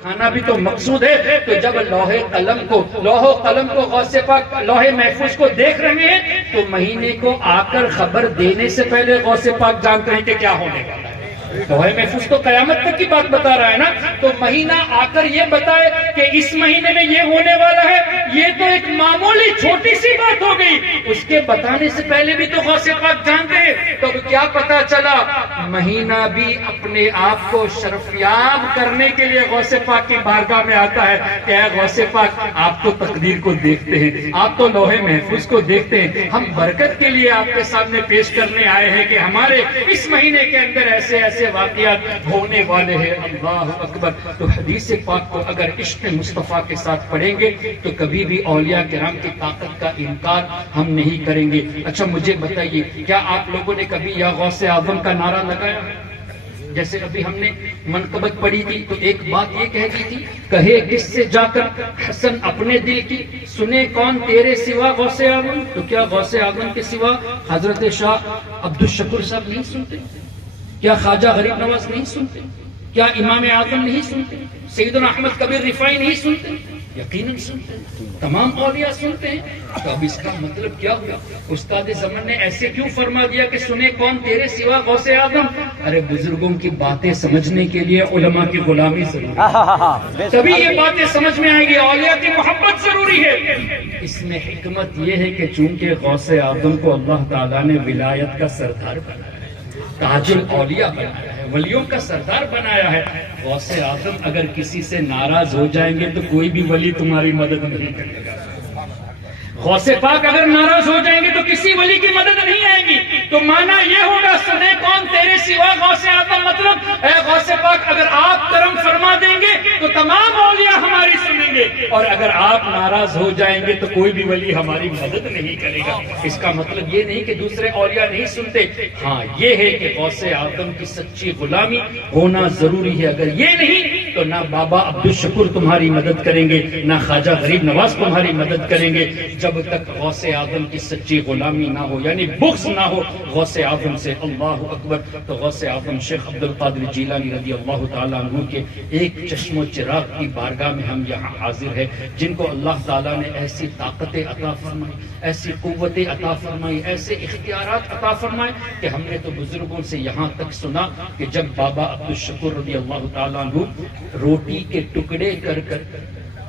کھانا بھی تو مقصود ہے. تو جب لوح قلم کو غوث پاک لوح محفوظ کو دیکھ رہے ہیں تو مہینے کو آ کر خبر دینے سے پہلے غوث پاک جانتے ہیں کہ کیا ہونے والا ہے. لوح محفوظ تو قیامت تک کی بات بتا رہا ہے نا. تو مہینہ آ کر یہ بتائے کہ اس مہینے میں یہ ہونے والا ہے, یہ تو ایک معمولی چھوٹی سی بات ہو گئی. اس کے بتانے سے پہلے بھی تو غوث پاک جانتے ہیں. تو کیا پتا چلا, مہینہ بھی اپنے آپ کو شرفیاب کرنے کے لیے غوث پاک کی بارگاہ میں آتا ہے کہ اے غوث پاک, آپ تو تقدیر کو دیکھتے ہیں, آپ تو لوح محفوظ کو دیکھتے ہیں, ہم برکت کے لیے آپ کے سامنے پیش کرنے آئے ہیں کہ ہمارے اس مہینے کے اندر ایسے ایسے واقعات ہونے والے ہیں. اللہ اکبر. تو حدیث پاک کو اگر عشق مصطفیٰ کے ساتھ پڑھیں گے تو کبھی بھی اولیاء کرام کی طاقت کا انکار ہم نہیں کریں گے. اچھا مجھے بتائیے, کیا آپ لوگوں نے کبھی یا غوث اعظم کا نعرہ لگایا؟ جیسے ابھی ہم نے منقبت پڑھی تھی تو ایک بات یہ کہہ دی تھی, کہے کس سے جا کر حسن اپنے دل کی, سنے کون تیرے سوا غوث اعظم. تو کیا غوث اعظم کے سوا حضرت شاہ عبدالشکور صاحب نہیں سنتے؟ کیا خواجہ غریب نواز نہیں سنتے؟ کیا امام اعظم نہیں سنتے؟ سیدنا احمد کبیر رفاعی نہیں سنتے؟ یقیناً سنتے ہیں, تمام اولیاء سنتے ہیں. تو اب اس کا مطلب کیا ہوا؟ استاد زمن نے ایسے کیوں فرما دیا کہ سنے کون تیرے سوا غوث اعظم؟ ارے بزرگوں کی باتیں سمجھنے کے لیے علماء کی غلامی ضروری ہے, تبھی یہ باتیں سمجھ میں آئے گی. اولیاء کی محبت ضروری ہے. اس میں حکمت یہ ہے کہ چونکہ غوث اعظم کو اللہ تعالیٰ نے ولایت کا سردار بنایا ہے, تاج الاولیاء بنایا ہے, ولیوں کا سردار بنایا ہے. غوث اعظم اگر کسی سے ناراض ہو جائیں گے تو کوئی بھی ولی تمہاری مدد نہیں کرے گا. غوث پاک اگر ناراض ہو جائیں گے تو کسی ولی کی مدد نہیں آئے گی. تو معنی یہ ہوگا, سنے کون تیرے سوا غوث اعظم, مطلب اے غوث پاک اگر آپ کرم فرما دیں گے تو تمام اولیاء ہماری سنیں گے, اور اگر آپ ناراض ہو جائیں گے تو کوئی بھی ولی ہماری مدد نہیں کرے گا. اس کا مطلب یہ نہیں کہ دوسرے اولیاء نہیں سنتے, ہاں یہ ہے کہ غوث اعظم کی سچی غلامی ہونا ضروری ہے. اگر یہ نہیں تو نہ بابا عبدالشکور تمہاری مدد کریں گے, نہ خواجہ غریب نواز تمہاری مدد کریں گے. جب تک غوث اعظم کی سچی غلامی نہ ہو, یعنی بغض نہ ہو غوث اعظم سے. اللہ اکبر. تو غوث اعظم شیخ عبد القادر جیلانی رضی اللہ تعالیٰ عنہ کے ایک چشم و چراغ کی بارگاہ میں ہم یہاں حاضر ہیں, جن کو اللہ تعالیٰ نے ایسی طاقتیں عطا فرمائی, ایسی قوتیں عطا فرمائی, ایسے اختیارات عطا فرمائے کہ ہم نے تو بزرگوں سے یہاں تک سنا کہ جب بابا عبدالشکور رضی اللہ تعالیٰ عنہ روٹی کے ٹکڑے کر کر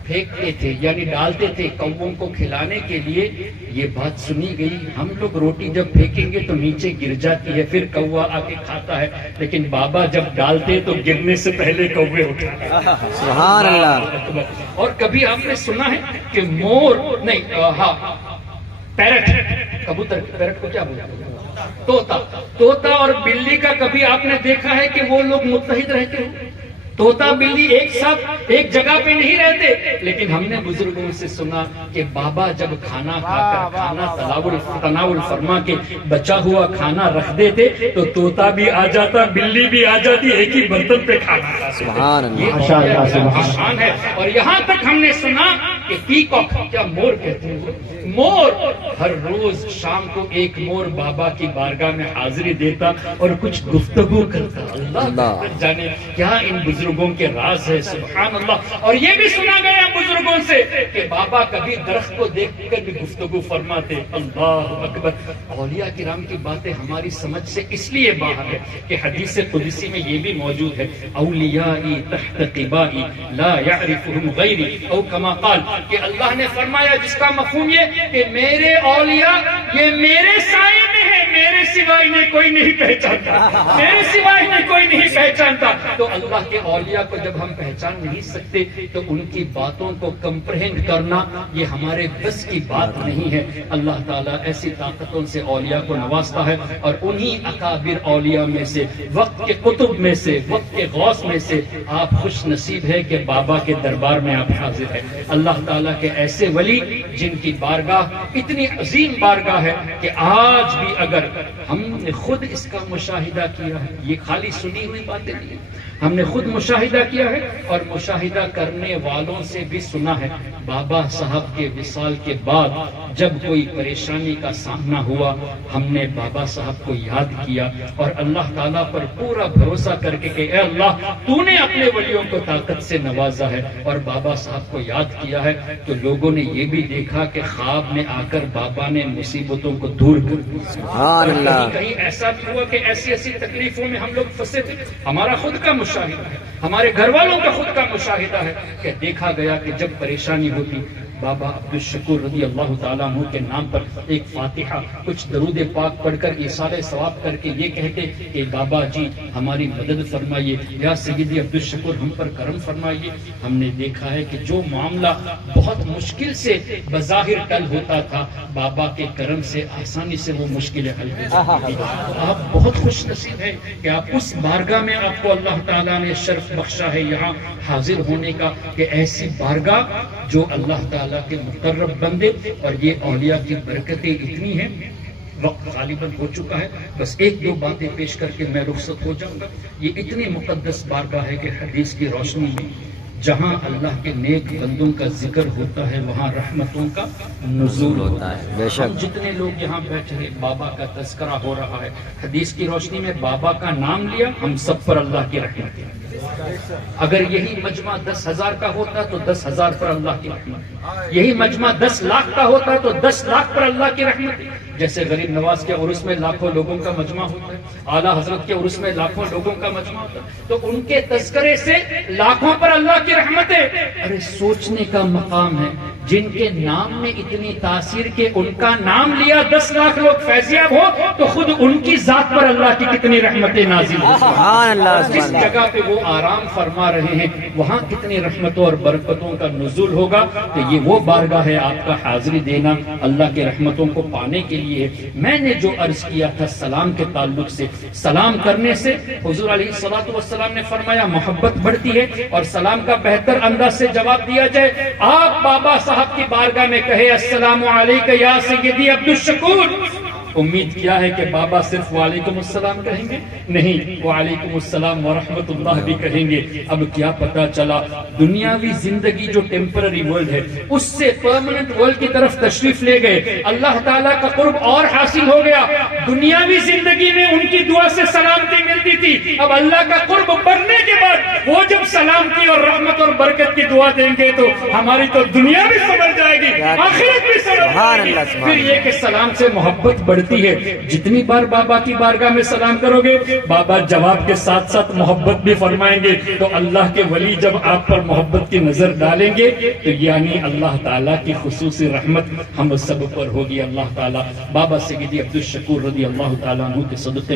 پھینکتے تھے, یعنی ڈالتے تھے کووں کو کھلانے کے لیے, یہ بات سنی گئی ہم لوگ روٹی جب پھینکیں گے تو نیچے گر جاتی ہے, پھر کوا آ کے کھاتا ہے, لیکن بابا جب ڈالتے تو گرنے سے پہلے کوے اٹھاتے. سبحان اللہ. اور کبھی آپ نے سنا ہے کہ مور نہیں, ہاں پیرٹ, کبوتر, پیرٹ کو کیا بولتے ہیں, طوطا اور بلی کا کبھی آپ نے دیکھا ہے کہ وہ لوگ متحد رہتے ہیں؟ طوطا بلی ایک ساتھ ایک جگہ پہ نہیں رہتے, لیکن ہم نے بزرگوں سے سنا کہ بابا جب کھانا کھا کر کھانا تناول فرما کے بچا ہوا کھانا رکھ دیتے تو طوطا بھی آ جاتا, بلی بھی آ جاتی, ایک ہی برتن پہ کھانا. سبحان اللہ, شان ہے. اور یہاں تک ہم نے سنا کہ پیکاک, کیا مور کہتے ہیں, مور ہر روز شام کو ایک مور بابا کی بارگاہ میں حاضری دیتا اور کچھ گفتگو کرتا. اللہ جانے کیا ان بزرگوں کے راز ہے. سبحان اللہ. اور یہ بھی سنا گیا بزرگوں سے کہ بابا کبھی درخت کو دیکھ کر بھی گفتگو فرماتے. اللہ اکبر. اولیاء کرام کی باتیں ہماری سمجھ سے اس لیے باہر ہے کہ حدیث قدسی میں یہ بھی موجود ہے, اولیائی تحت قبائی لا یعرفہم غیری, او کما قال, کہ اللہ نے فرمایا جس کا مفہوم یہ کہ میرے اولیاء یہ میرے سائے میں ہے, میرے سوا انہیں کوئی نہیں پہچانتا, میرے سوا انہیں کوئی نہیں پہچانتا. تو اللہ کے اولیاء کو جب ہم پہچان نہیں سکتے تو ان کی باتوں کو کمپرہینڈ کرنا یہ ہمارے بس کی بات نہیں ہے. اللہ تعالیٰ ایسی طاقتوں سے اولیاء کو نوازتا ہے, اور انہی اکابر اولیاء میں سے, وقت کے قطب میں سے, وقت کے غوث میں سے آپ خوش نصیب ہے کہ بابا کے دربار میں آپ حاضر ہیں. اللہ تعالیٰ کے ایسے ولی جن کی بارگاہ اتنی عظیم بارگاہ ہے کہ آج بھی اگر ہم نے خود اس کا مشاہدہ کیا ہے، یہ خالی سنی ہوئی باتیں نہیں، ہم نے خود مشاہدہ کیا ہے اور مشاہدہ کرنے والوں سے بھی سنا ہے۔ بابا صاحب کے وصال کے بعد جب کوئی پریشانی کا سامنا ہوا، ہم نے بابا صاحب کو یاد کیا اور اللہ تعالیٰ پر پورا بھروسہ کر کے کہ اے اللہ تو نے اپنے ولیوں کو طاقت سے نوازا ہے اور بابا صاحب کو یاد کیا ہے، تو لوگوں نے یہ بھی دیکھا کہ خواب میں آ کر بابا نے مصیبتوں کو دور کر دیا۔ سبحان اللہ۔ کہیں ایسا بھی ہوا کہ ایسی ایسی تکلیفوں میں ہم لوگ پھنسے تھے، ہمارا خود کا مشاہدہ ہے، ہمارے گھر والوں کا خود کا مشاہدہ ہے کہ دیکھا گیا کہ جب پریشانی ہوتی بابا عبدالشکور رضی اللہ تعالیٰ عنہ کے نام پر ایک فاتحہ کچھ درود پاک پڑھ کر ایصال ثواب کر کے یہ کہتے کہ بابا جی ہماری مدد فرمائیے، یا سیدی عبدالشکور ہم پر کرم فرمائیے۔ ہم نے دیکھا ہے کہ جو معاملہ بہت مشکل سے بظاہر حل ہوتا تھا، بابا کے کرم سے آسانی سے وہ مشکلیں حل ہو جاتی تھی۔ آپ بہت خوش نصیب ہیں کہ آپ اس بارگاہ میں آپ کو اللہ تعالیٰ نے شرف بخشا ہے یہاں حاضر ہونے کا، کہ ایسی بارگاہ جو اللہ تعالیٰ کے مقرب بندے، اور یہ اولیاء کی برکتیں اتنی ہیں۔ وقت غالباً ہو چکا ہے، بس ایک دو باتیں پیش کر کے میں رخصت ہو جاؤں گا۔ یہ اتنی مقدس بارگاہ ہے کہ حدیث کی روشنی میں جہاں اللہ کے نیک بندوں کا ذکر ہوتا ہے وہاں رحمتوں کا نزول ہوتا ہے۔ بے شک۔ ہم جتنے لوگ یہاں بیٹھے ہیں بابا کا تذکرہ ہو رہا ہے، حدیث کی روشنی میں بابا کا نام لیا، ہم سب پر اللہ کی رحمت ہے۔ اگر یہی مجمع 10,000 کا ہوتا تو 10,000 پر اللہ کی رحمت، یہی مجمع 10 لاکھ کا ہوتا تو 10 لاکھ پر اللہ کی رحمت۔ جیسے غریب نواز کے عرس میں لاکھوں لوگوں کا مجمع ہوتا ہے، اعلیٰ حضرت کے عرس میں لاکھوں لوگوں کا مجمع ہوتا ہے، تو ان کے تذکرے سے لاکھوں پر اللہ کی رحمت ہے۔ ارے سوچنے کا مقام ہے، جن کے نام میں اتنی تاثیر کہ ان کا نام لیا 10 لاکھ لوگ فیضیاب ہو، تو خود ان کی ذات پر اللہ کی کتنی رحمتیں نازل ہو۔ سبحان اللہ، جس سبحان اللہ۔ جگہ پہ وہ آرام فرما رہے ہیں وہاں کتنی رحمتوں اور برکتوں کا نزول ہوگا۔ تو یہ وہ بارگاہ ہے، آپ کا حاضری دینا اللہ کے رحمتوں کو پانے کے لیے۔ میں نے جو عرض کیا تھا سلام کے تعلق سے، سلام کرنے سے حضور علیہ الصلوۃ والسلام نے فرمایا محبت بڑھتی ہے، اور سلام کا بہتر انداز سے جواب دیا جائے، آپ بابا صاحب کی بارگاہ میں کہے السلام علیکم یا سیدی عبدالشکور۔ امید کیا ہے کہ بابا صرف وعلیکم السلام کہیں گے؟ نہیں، وعلیکم السلام ورحمت اللہ بھی کہیں گے۔ اب کیا پتا چلا دنیاوی زندگی جو ٹیمپرری ورلڈ ہے اس سے پرماننٹ ورلڈ کی طرف تشریف لے گئے، اللہ تعالیٰ کا قرب اور حاصل ہو گیا۔ دنیاوی زندگی میں ان کی دعا سے سلامتی ملتی تھی، اب اللہ کا قرب بڑھنے کے بعد وہ جب سلامتی اور رحمت اور برکت کی دعا دیں گے تو ہماری تو دنیا بھی سنور جائے گی، آخرت بھی سنور جائے گی۔ پھر یہ کہ سلام سے محبت بڑھتی ہے، جتنی بار بابا کی بارگاہ میں سلام کرو گے بابا جواب کے ساتھ ساتھ محبت بھی فرمائیں گے، تو اللہ کے ولی جب آپ پر محبت کی نظر ڈالیں گے تو یعنی اللہ تعالیٰ کی خصوصی رحمت ہم سب پر ہوگی۔ اللہ تعالیٰ بابا سیدی عبدالشکور رضی اللہ تعالیٰ عنہ کے صدقے